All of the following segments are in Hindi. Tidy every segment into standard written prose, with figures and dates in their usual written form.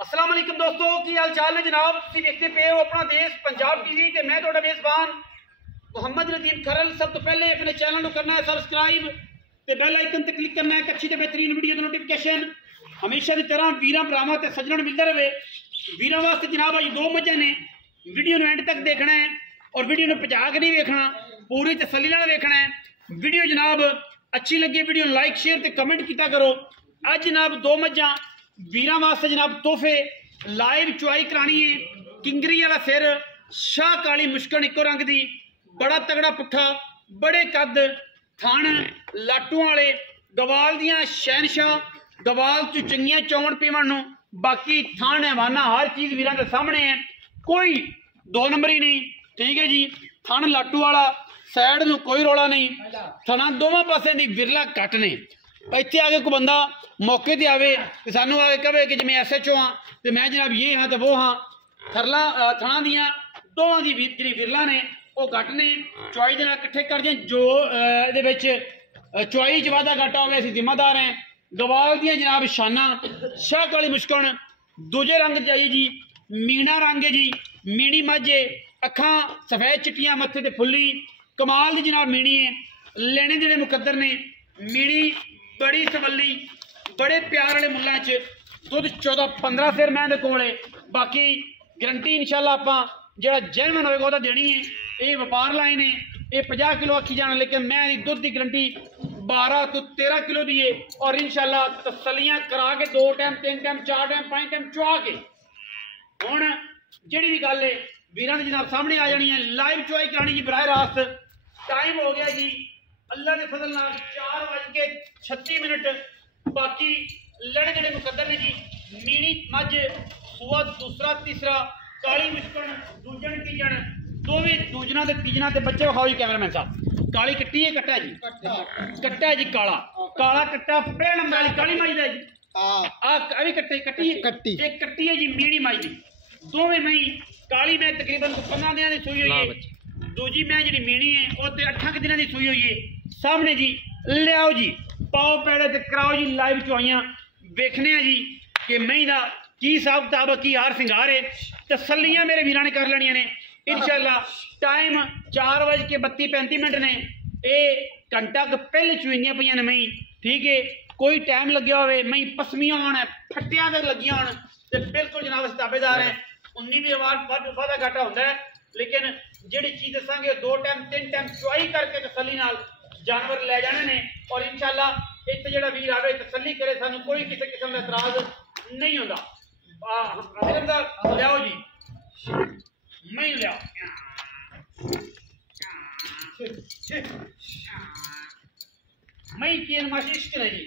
अस्सलाम वालेकुम दोस्तों, की हाल चाल है जनाब। तुसीं देखते पे हो अपना देश पंजाब टीवी ते मैं तुहाडा मेज़बान मुहम्मद नदीम खरल। सब तो पहले अपने चैनल को करना है सबसक्राइब ते बेल आइकन ते क्लिक करना है एक अच्छी ते बेहतरीन वीडियो दी नोटिफिकेशन हमेशा की तरह वीरां भरावां ते सज्जणां मिलता रहे। वीरां वास्ते जनाब अज दो मज़े ने, वीडियो नूं एंड तक देखना है और वीडियो नूं भजा के नहीं देखना, पूरी तसल्ली नाल देखना है। वीडियो जनाब अच्छी लगी वीडियो लाइक शेयर ते कमेंट किया करो। अज जनाब दो मझां वीरां वास्ते जनाब तोहफे लाइव चुआई करानी है। किंगरी वाला सिर, शाह काली मुश्कन इको रंग दी, बड़ा तगड़ा पुट्ठा, बड़े कद, थण लाटू वाले, गवाल दियां शहनशाह, गवाल चु चंगियां चौवन पीवन नूं, बाकी थण हवाना हर चीज़ वीरां दे सामने है, कोई दो नंबरी नहीं। ठीक है जी, थण लाटू वाला, सैड नूं कोई रौला नहीं, थणा दोवां पासे दी विरला कट ने। इत्थे आके कोई बंदा मौके ते आवे ते सानू आके कहे कि जिवें SHO हाँ तो मैं जनाब ये हाँ तो वो हाँ, थरला थणा दियां दोवां दी जिहड़ी विरला ने वो घट ने। चुआई दे नाल इकट्ठे कर दें जो इहदे विच चुआई च वाधा घाटा होवे असीं जिम्मेदार हैं। गवाल दियां जनाब शाना, शाह काली मुश्कन, दूजे रंग चाहिए जी, मीना रंग है जी, मीनी मझ है, अखां सफेद चिट्टियां, मत्थे ते फुल्ली, कमाल दी जनाब मीनी है। लेने देने मुकद्दर ने, मीनी बड़ी संवली, बड़े प्यार वाले मुल्लां च, दुध 14-15 सिर मैं दे कोल है। बाकी गारंटी इंशाल्लाह आपां जिहड़ा जेनवन होएगा ओहदा देनी है। ये व्यापार लाइन है, ये 50 किलो आखी जाना, लेकिन मैं दुध की गारंटी 12 तो 13 किलो दी है। और इंशाल्लाह तसलियां करा के 2 टाइम 3 टाइम 4 टाइम 5 टाइम चुआ के हुण जिहड़ी भी गल है वीरां दे जनाब सामने आ जानी है। लाइव चुआई करानी जी बराह रास्त। टाइम हो गया जी अल्लाह के फजल नाल 4:36। बाकी लड़े जड़े मुकद्दर ने जी, मीनी मझ सूआ दूसरा तीसरा, काली मुश्कन दूजन तीजन, दोवें दूजना ते तीजना ते बच्चे विखाओ जी कैमरामैन साहब। काली कट्टी है, कट्टा है जी, कट्टा है जी, काला काला कट्टा पहले नंबर वाली काली मझ दा जी। अभी कट्टे कट्टी है, एक कट्टी है जी मीनी मझ दी। दोवें मई काली मैं तकरीबन 15 दिन की सूई हुई है, दूजी मैं जी मीनी है वो 8 दिन की सूई हुई है। सामने जी लियाओ जी, पाओ पैड़े ते कराओ जी लाइव चुआइयां, देखने जी कि मई का की हिसाब किताब, की हार सिंगार है। तसलियां मेरे वीरां ने कर लेनियां ने इंशाल्लाह। टाइम 4:32 ने, ये घंटा पहले चुईंदियां पईयां ने मई। ठीक है, कोई टाइम लग्या होवे मई पसमियां होन फट्टियां तक लगियां होन तो बिल्कुल जनाब अस ताबेदार हैं। 19 भी वाधा घाटा होंदा है, लेकिन जिहड़ी चीज़ दसांगे 2 टाइम 3 टाइम चुआई करके तसली नाल जानवर ले जाने ने। और इंशाल्लाह इत्थे जिहड़ा वीर आवे तसली करे, सानू कोई किसी किस्म का एतराज नहीं होंदा। लियाओ जी मैं लियाओ, मई की नमाशी इश्क ने जी,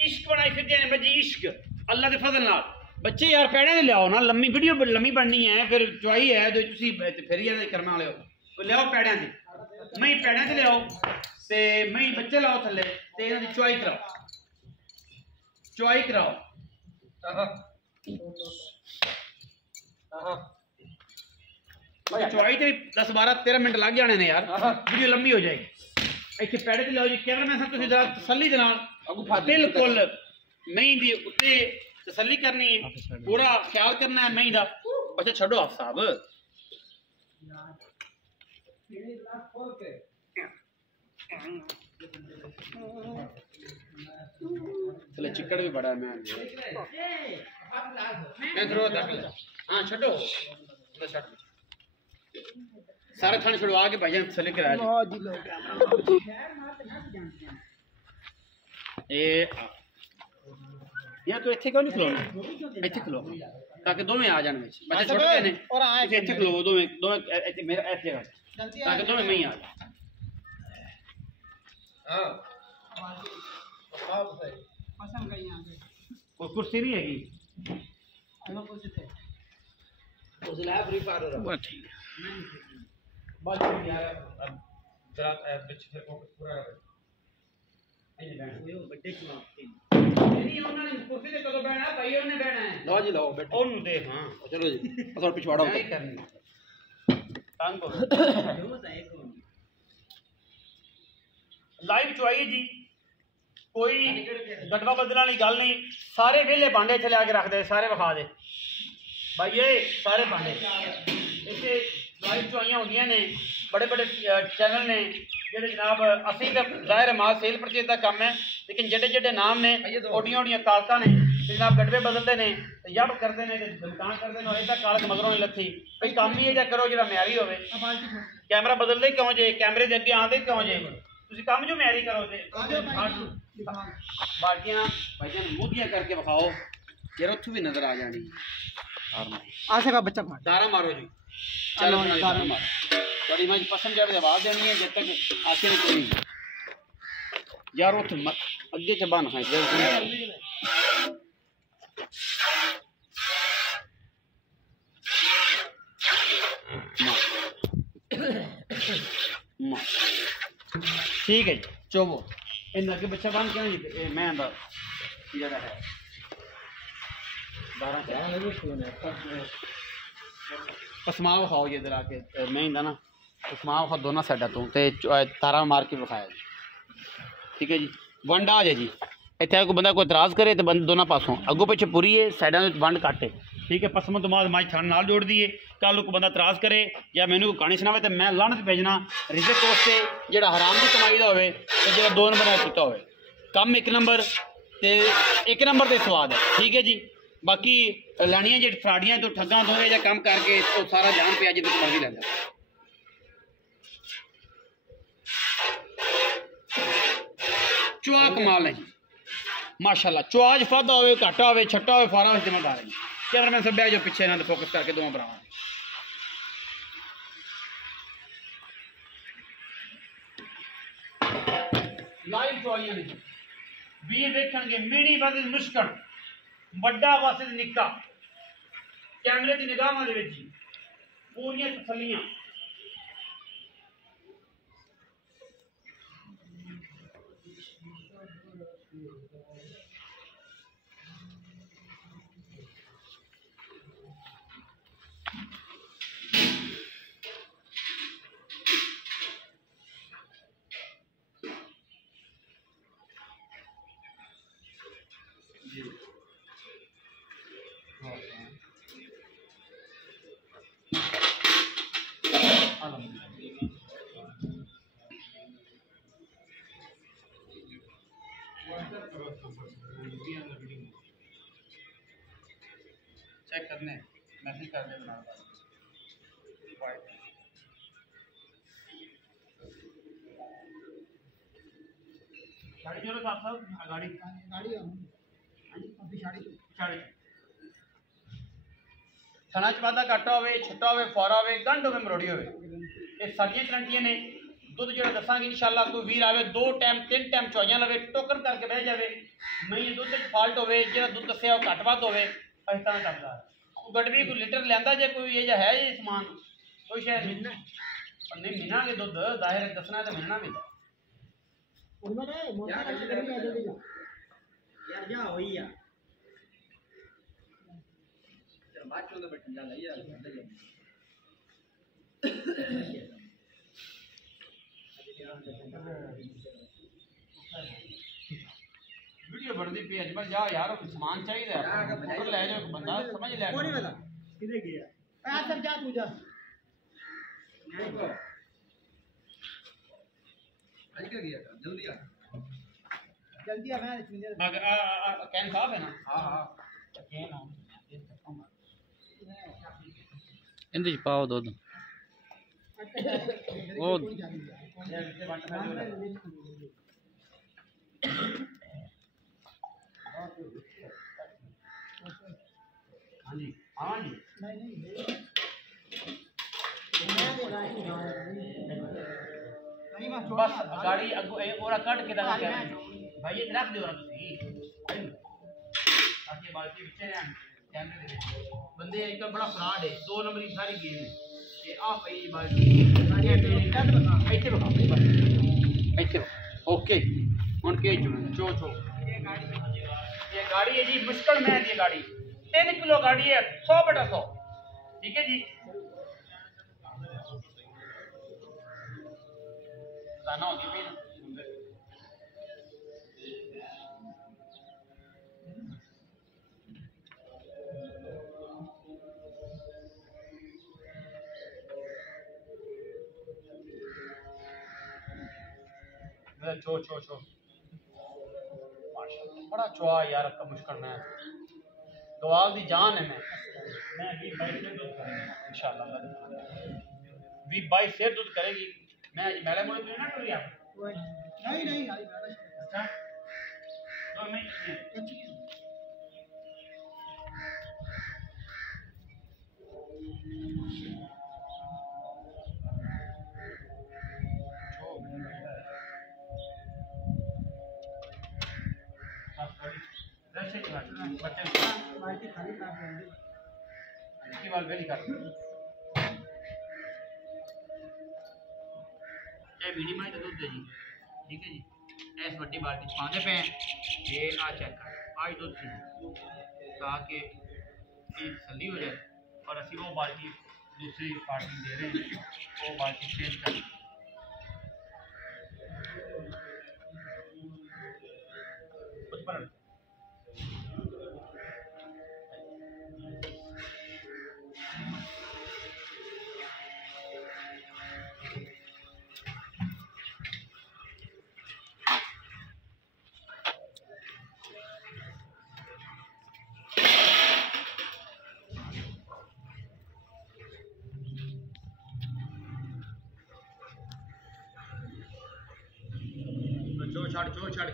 इश्क बनाई फिर ने बजी इश्क अल्लाह के फजल नाल। बच्चे यार पैड़े ने लियाओ ना, लम्मी वीडियो लम्मी बननी है, फिर चुआई है तो तुसी फिर ही करने वाले हो। लियाओ पैड़े से, मई पैड़े से लियाओ ते मई बच्चे लाओ थले ते इन्हां दी चुआई कराओ, चुआई कराओ। चुआई ते 10-12-13 मिनट लग जाने ने यार, वीडियो लंबी हो जाएगी। इत्थे पैड़े ते लाओ जी, कैमरामैन साहब तुसीं जरा तसल्ली दे नाल बिल्कुल मई दी उत्ते तसल्ली करनी है, पूरा ख्याल करना है मई दा। अच्छा छड्डो आप साहब, चले चिकड़ भी बड़ा है मैं थोड़ा तक। हाँ छड्डो सारे थाने छुड़वा के भाईजान तसल्ली कराया या तो इत्थे क्यों नहीं खलो, इत्थे खलो ताकि दोवें आ जाने विच। बच्चे छोटे ने और इत्थे खलो दोवें मेरा इस जगह ताकि दोवें मैं ही आ जाए। कोई कुर्सी नहीं हैगी, लो जी लो बैठो दे। हाँ चलो जी थोड़ा पिछवाड़ा लाइव चुआई जी, कोई गटवा बदलने वाली गल नहीं। सारे वेले भांडे इत्थे लिया के रख दे, सारे विखा दे। भाई ये सारे भांडे इतने लाइव चुआइयां होंगे ने बड़े बड़े चैनल ने जेडे जनाब असी तो जाहिर माल सेल परचेज का काम है लेकिन जेडे जेडे नाम ने ओडियां ओडियां कालता ने जनाब गडवे बदलते हैं यब करते हैं दुकान करते हैं इदा कालक मगरों नहीं लथी भाई काम ही यह करो जो म्यारी हो कैमरा बदलते क्यों जे कैमरे के अगे आते क्यों जे तुम काम जो म्यारी करो जे बाल्टियां भाई मूधियां करके विखाओ यार उथू भी नजर आ जानी आसे का बच्चा दारा मारो जी चलो दारा मारो बड़ी मैं पसंद जब आवाज देनी है जब तक आके नहीं कोई यार उठ अगे चबान खाई ठीक है जी चोबो इन अगे बच्चा बन क्यों जी मैं जरा है पसमाव खाओ जी इधर आके मैं इंदा ना पसमाव खाओ दोनों साइडा तो तारा मार के विखाया जी ठीक है जी वंड आ जाए जी इतने कोई बंदा कोई इतराज़ करे तो बंद दोनों पासों अगों पिछे पूरी है साइडा वंड कट है ठीक है पसमों तो बाद माई थान नाल जोड़ दिए कल को बंदा इतराज़ करे या मैनू कोई कहानी सुनावे तो मैं लानत भेजना रिजक वास्ते जेड़ा हराम की कमाई का होवे तो जेड़ा 2 नंबर किया होवे कम 1 नंबर ते 1 नंबर ते स्वाद है ठीक है जी बाकी लैनियां जो फराड़ियां तो ठग्गा दोगे या काम करके तो सारा जान पे जिद मर्जी लैंदा चुआ कमाल है जी माशाल्लाह चुआज फादा हो घाटा हो छट्टा हो फारा हो जिम्मेदार है कैमरा मैन सब जो पिछे ना फोकस करके दोवें भरावां लाइव चुआइयां ने भी देखणगे मीड़ी वादी मुश्किल बड़ा वासिद निक्का कैमरे की निगाह पूरी तसलियां चेक करने मैसेज करने बना गाड़ी चलो साहब गाड़ी गाड़ी थना च वादा घट्ट हो छुट्टा हो फौरा हो गंढ हो मरोड़ी हो ये सारिया गारंटियां ने दुध जो दसांगे इंशाल्लाह कोई वीर आवे 2 टाइम 3 टाइम चौइयां लवे टोकन करके बह जाए नहीं दुध फॉल्ट हो जो दुध दसिया वो घट वध हो इस तरह करता है गडवी कोई लीटर लिया जे कोई ये है ये समान कोई शायद मिलना नहीं मिलना दुध जाहिर दसना तो मिलना भी यार जा होई यार बाद चो तो बैठ जा ले यार वीडियो बढ़ती पे अजमल जा यार सामान चाहिए फोटो ले जाओ बंदा समझ ले कौन वाला किधर गया आ सब जा तू जा आई क्या गया जल्दी आ मैं कैन साहब है ना हां हां कैन हो इंदे पाओ दूध वो हाँ जी हाँ जी बस गाड़ी अगो ओरा कट के दाना भाई ये रख दो ताकि बाल्टी पीछे रहन कैमरे दे बंदे एक बड़ा फ्रॉड है 2 नंबर की सारी गेम है ये आ पई बाल्टी ऐसे बता ऐसे ओके हुन के चो चो ये गाड़ी है जी मुश्किल में है ये गाड़ी 3 किलो गाड़ी है 100/100 ठीक है जी गाना होगी भी चो चो चो माशाल्लाह बड़ा चुआ यार का मुश्किल में गवाल दी जान है मैं 20-22 से दूध करेंगे इंशाल्लाह 20-22 से दूध करेगी मैं आज मेले मोड़े पे ना कर लिया नहीं अच्छा तो मैं बाल्टी खाली कर इसकी वाल वेली कर ये मिनिमम तो दूध दे जी ठीक है जी ऐस बड़ी बाल्टी पाने पे ये आ चेक कर आज दूध थी ताकि ये तसल्ली हो जाए और असि वो बाल्टी दूसरी पार्टी दे रहे हैं वो बाल्टी चेंज कर कुछ पर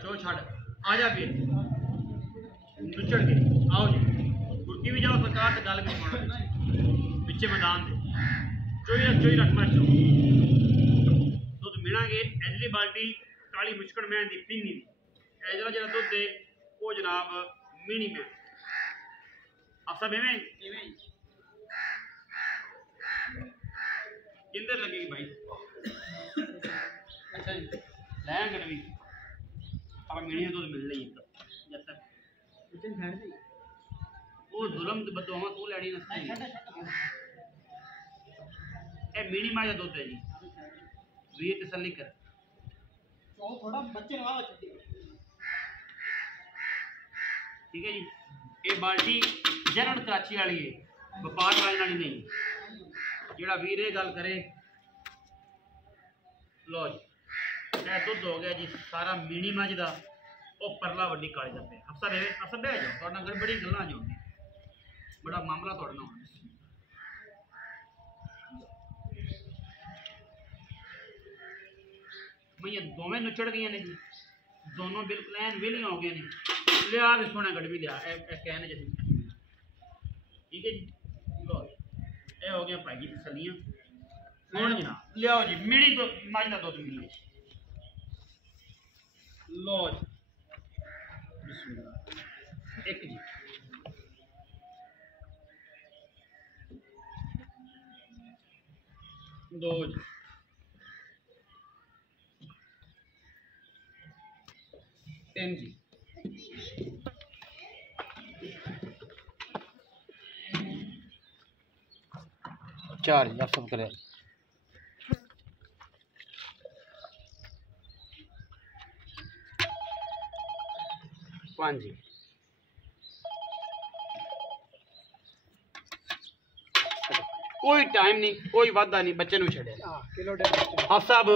चो छाड़ आ जा फिर नुचड़ के आओ जी कुर्ती भी जाओ सरकार से गल भी सुनो पिछे मैदान दे चोई रख मर चो दुध मिलांगे एजली बाल्टी काली मुश्कड़ मैं दी पिन्नी दी एजला जरा दुध दे वो जनाब मिनी में आप सब एवें किंदर लगेगी भाई अच्छा जी लैंग गड़वी अब मिनी दूध मिल रही है जब तक किचन फाड़ दे वो जुल्म ते बदुआवां तू लैनी नस्ती ए मिनी माजा दूध है जी वी तसल्ली कर तो थोड़ा बच्चे नवा छड्डी ठीक है जी ये बाल्टी जनरल कराची वाली है व्यापार वाली नहीं जेड़ा वीर गल करे लो जी दुध हो गया जी सारा मिनी मझ का परला वड्डी काली का पे अफसर बह जाओ थोड़ा घर बड़ी गल्लां जो बड़ा मामला थोड़ा ना मैं दोवें नुचड़ गई ने जी दोनों बिल्कुल एन वेलियां हो गए ने लिया भी सोना गड़ भी लिया कहने जैसे ठीक है जी लो ये हो गया भाई जी तसलियां हुण जनाब लियाओ जी मिनी तो मझ का दुध मिली लो एक जी दो जी तीन जी चार जी आप सब करें 5 जी कोई टाइम नहीं कोई वादा नहीं बच्चे नु छड़े किलो डेढ़ हाँ साहब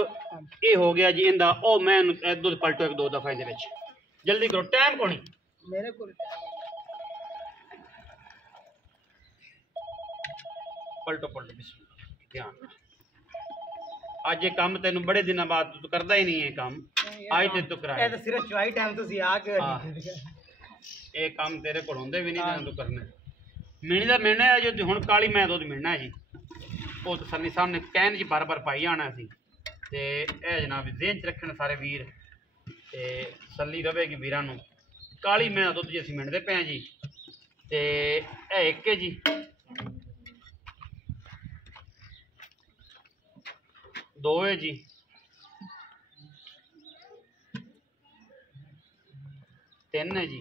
ये हो गया जी इंदा ओ मैं दूध पलटो एक दो दफा इहदे विच जल्दी करो टाइम कोनी मेरे को पलटो बिस्मिल्लाह ध्यान आज ये काम तेन बड़े दिन बाद तू करदा ही नहीं है काम आज ते तू कराया ਇਹ ਤਾਂ ਸਿਰਫ ਚੁਆਈ ਟਾਈਮ ਤੁਸੀਂ ਆ ਕੇ ये काम तेरे को होंदे भी नहीं तू करना मिनी दा मिलना है जो हुण काली मैं दुध मिलना है जी वो तसल्ली सामने कहन जी बार बार पाई आना सी ते ए जनाब ज़हन च रखन सारे वीर ते तसल्ली रवेगी वीरां नूं काली मैं दुध जी असीं मिलदे पे जी ते ए एक है जी दो है जी तीन है जी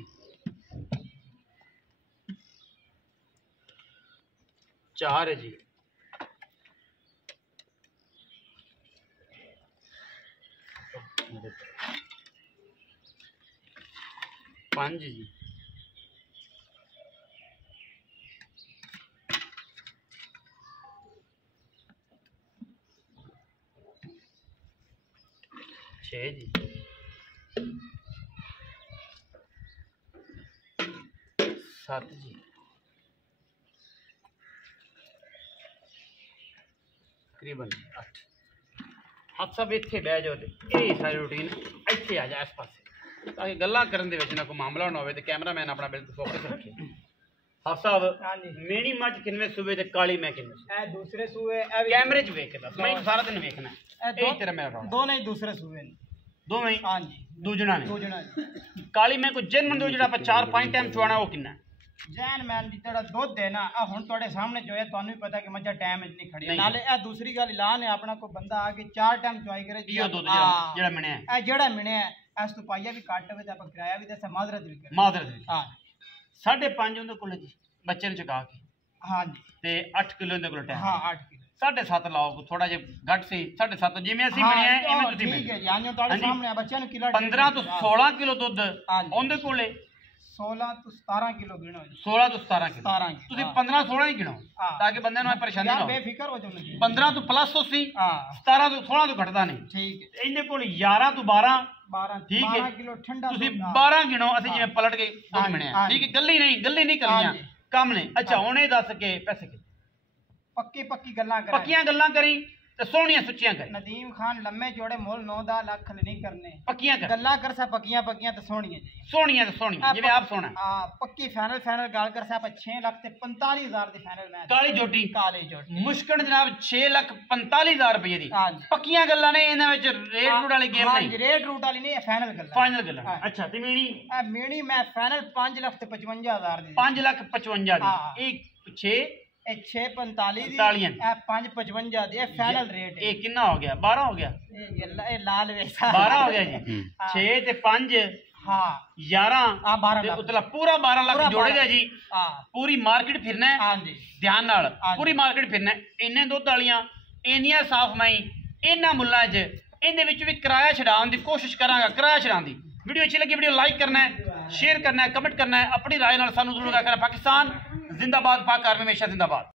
चार है जी पांच जी 6 जी 7 जी तकरीबन 8 आप सब इत्थे बह जाओ ते ये सारी रूटीन इत्थे आ जा इस पासे ताकि गल्लां करन दे विच ना कोई मामला ना होवे ते कैमरामैन अपना बिल्कुल फोकस रखे आप साहब हाँ जी मेरी मझ किन्ने सूबे ते काली मैं किन्ने सूबे ए दूसरे सूए ए भी कैमरे च वेख के दस मैं सारा दिन वेखना ए यही तेरा मेरा रौला दो नहीं दूसरे सूए ने दो में हाँ जी दूजना ने दो जना काली मैं को जन्म दो जड़ा 4-5 टाइम चुआना वो किन्ना जैन मैन दी तेरा दुध देना आ हुन तोड़े सामने जो है ਤੁਹਾਨੂੰ ਵੀ ਪਤਾ ਕਿ ਮੱਝਾਂ ਟਾਈਮ ਵਿੱਚ ਨਹੀਂ ਖੜੀਆਂ ਨਹੀਂ। ਨਾਲੇ ਇਹ ਦੂਸਰੀ ਗੱਲ ਐਲਾਨ ਹੈ ਆਪਣਾ ਕੋਈ ਬੰਦਾ ਆ ਕੇ 4 ਟਾਈਮ ਚੁਆਈ ਕਰੇ ਇਹੋ ਦੁੱਧ ਹਾਂ। ਜਿਹੜਾ ਮਿਣਿਆ ਇਹ ਜਿਹੜਾ ਮਿਣਿਆ ਇਸ ਤੋਂ ਪਾਈਆ ਵੀ ਕੱਟ ਹੋਵੇ ਤੇ ਆਪਾਂ ਕਿਰਾਇਆ ਵੀ ਦੱਸਾਂ ਮਾਜ਼ਰਤ ਵੀ ਕਰੇ ਮਾਦਰਤ ਹਾਂ 5.5 ਉਹਦੇ ਕੋਲ ਜੀ ਬੱਚੇ ਨੂੰ ਚੁਕਾ ਕੇ ਹਾਂ ਜੀ ਤੇ 8 ਕਿਲੋ ਉਹਦੇ ਕੋਲ ਟਾਈਮ ਹਾਂ 8 ਕਿਲੋ 7.5 ਲਾਓ ਥੋੜਾ ਜਿਹਾ ਘੱਟ ਸੀ 7.5 ਜਿਵੇਂ ਅਸੀਂ ਮਿਣਿਆ ਐਵੇਂ ਤੁਸੀਂ ਠੀਕ ਹੈ ਮਿਣਿਆ ਜੀ ਆਨਿਓ ਤੁਹਾਡੇ ਹਾਂਜੀ। ਸਾਹਮਣੇ ਆ ਬੱਚਿਆਂ ਨੂੰ ਕਿਲਾ 15 ਤੋਂ 16 ਕਿਲੋ ਦੁੱਧ ਹਾਂਜੀ। ਉਹਦੇ ਕੋਲੇ 16 ਤੋਂ 17 ਕਿਲੋ ਗਿਣੋ ਜੀ 16 ਤੋਂ 17 ਕਿਲੋ 17 ਤੁਸੀਂ ਹਾਂ। 15-16 ਹੀ ਗਿਣੋ ਹਾਂ। ਤਾਂ ਕਿ ਬੰਦੇ ਨੂੰ ਇਹ ਪਰੇਸ਼ਾਨੀ ਨਾ ਯਾਰ ਹੋਵੇ ਬੇਫਿਕਰ ਹੋ ਜਾਓ ਜੀ 15 ਤੋਂ ਪਲੱਸ ਤੁਸੀਂ ਹਾਂ 17 ਤੋਂ 16 ਤੋਂ ਘਟਦਾ ਨਹੀਂ ਠੀਕ ਹੈ ਇਹਦੇ ਕੋਲ 11 ਤੋਂ 12 12 ਠੀਕ ਹੈ। 12 ਕਿਲੋ ਠੰਡਾ ਤੁਸੀਂ ਦੁੱਧ ਆ। 12 ਗਿਣੋ ਅਸੀਂ ਹਾਂ। ਜਿਵੇਂ ਪਲਟ ਕੇ ਦੁੱਧ ਹਾਂਜੀ, ਮਿਣਿਆ ਹਾਂਜੀ। ਠੀਕ ਹੈ ਗੱਲੀ ਨਹੀਂ ਕਰਨੀਆਂ ਹਾਂਜੀ। ਕੰਮ ਨੇ ਅੱਛਾ ਹੁਣ ਇਹ ਦੱਸ ਕੇ ਪੈਸੇ ਕਿ ਪੱਕੀ ਗੱਲਾਂ ਕਰਾਂ ਪੱਕੀਆਂ ਗੱਲਾਂ ਕਰੀ ਤੇ ਸੋਹਣੀਆਂ ਸੁੱਚੀਆਂ ਕਰੀ ਨਦੀਮ ਖਾਨ ਲੰਮੇ ਜੋੜੇ ਮੁੱਲ 9-10 ਲੱਖ ਨਹੀਂ ਕਰਨੇ ਪੱਕੀਆਂ ਕਰ ਗੱਲਾਂ ਕਰ ਸਾ ਪੱਕੀਆਂ ਤੇ ਸੋਹਣੀਆਂ ਜੀ ਸੋਹਣੀਆਂ ਤੇ ਸੋਹਣੀਆਂ ਜਿਵੇਂ ਆਪ ਸੋਹਣਾ ਹਾਂ ਪੱਕੀ ਫਾਈਨਲ ਗੱਲ ਕਰ ਸਾ ਆਪਾਂ 6 ਲੱਖ ਤੇ 45000 ਦੀ ਫਾਈਨਲ ਮੈਚ ਕਾਲੀ ਜੋਟੀ ਕਾਲੇ ਜੋੜ ਮੁਸ਼ਕਲ ਜਨਾਬ 6,45,000 ਰੁਪਏ ਦੀ ਹਾਂਜੀ। ਪੱਕੀਆਂ ਗੱਲਾਂ ਨੇ ਇਹਨਾਂ ਵਿੱਚ ਰੇਟ ਰੂਟ ਵਾਲੀ ਗੇਮ ਹਾਂਜੀ ਨਹੀਂ ਰੇਟ ਰੂਟ ਵਾਲੀ ਨਹੀਂ ਫਾਈਨਲ ਗੱਲ ਫਾਈਨਲ ਗੱਲਾਂ ਹਾਂ। ਅੱਛਾ ਤੇ ਮੇਰੀ ਇਹ ਮੇਣੀ ਮੈਂ ਫਾਈਨਲ 5 ਲੱਖ ਤੇ 55000 ਦੀ 5,55,000 ਹਾਂ। ਦੀ ਇਹ 6 ਇਹ 645 ਦੀ 45 ਇਹ 555 ਦੀ ਇਹ ਫਾਈਨਲ ਰੇਟ ਹੈ ਇਹ ਕਿੰਨਾ ਹੋ ਗਿਆ 12 ਹੋ ਗਿਆ ਇਹ ਲਾਲ ਵੇਸਾ 12 ਹੋ ਗਿਆ ਜੀ ਹਾਂ। 6 ਤੇ 5 ਹਾਂ 11 ਆ 12 ਤੇ ਲੱਖ ਉਤਲਾ ਪੂਰਾ 12 ਲੱਖ ਪੂਰਾ ਜੋੜੇਗਾ 12 ਜੀ ਹਾਂ ਪੂਰੀ ਮਾਰਕੀਟ ਫਿਰਨਾ ਹੈ ਹਾਂਜੀ ਧਿਆਨ ਨਾਲ ਹਾਂਜੀ। ਪੂਰੀ ਮਾਰਕੀਟ ਫਿਰਨਾ ਹੈ। ਇੰਨੇ ਦੁੱਧ ਵਾਲੀਆਂ ਇੰਨੀਆਂ ਸਾਫ ਮਾਈ ਇਹਨਾਂ ਮੁੱਲਾਂ 'ਚ ਇਹਦੇ ਵਿੱਚ ਵੀ ਕਿਰਾਇਆ ਛਡਾਉਣ ਦੀ ਕੋਸ਼ਿਸ਼ ਕਰਾਂਗਾ ਕਿਰਾਇਆ ਛਡਾਉਣ ਦੀ ਵੀਡੀਓ ਅੱਛੀ ਲੱਗੀ ਵੀਡੀਓ ਲਾਈਕ ਕਰਨਾ ਹੈ ਸ਼ੇਅਰ ਕਰਨਾ ਹੈ ਕਮੈਂਟ ਕਰਨਾ ਹੈ ਆਪਣੀ ਰਾਏ ਨਾਲ ਸਾਨੂੰ ਜ਼ਰੂਰ ਆਖਣਾ ਪਾਕਿਸਤਾਨ ਜ਼ਿੰਦਾਬਾਦ ਪਾਕ ਆਰਮੀ ਹਮੇਸ਼ਾ ਜ਼ਿੰਦਾਬਾਦ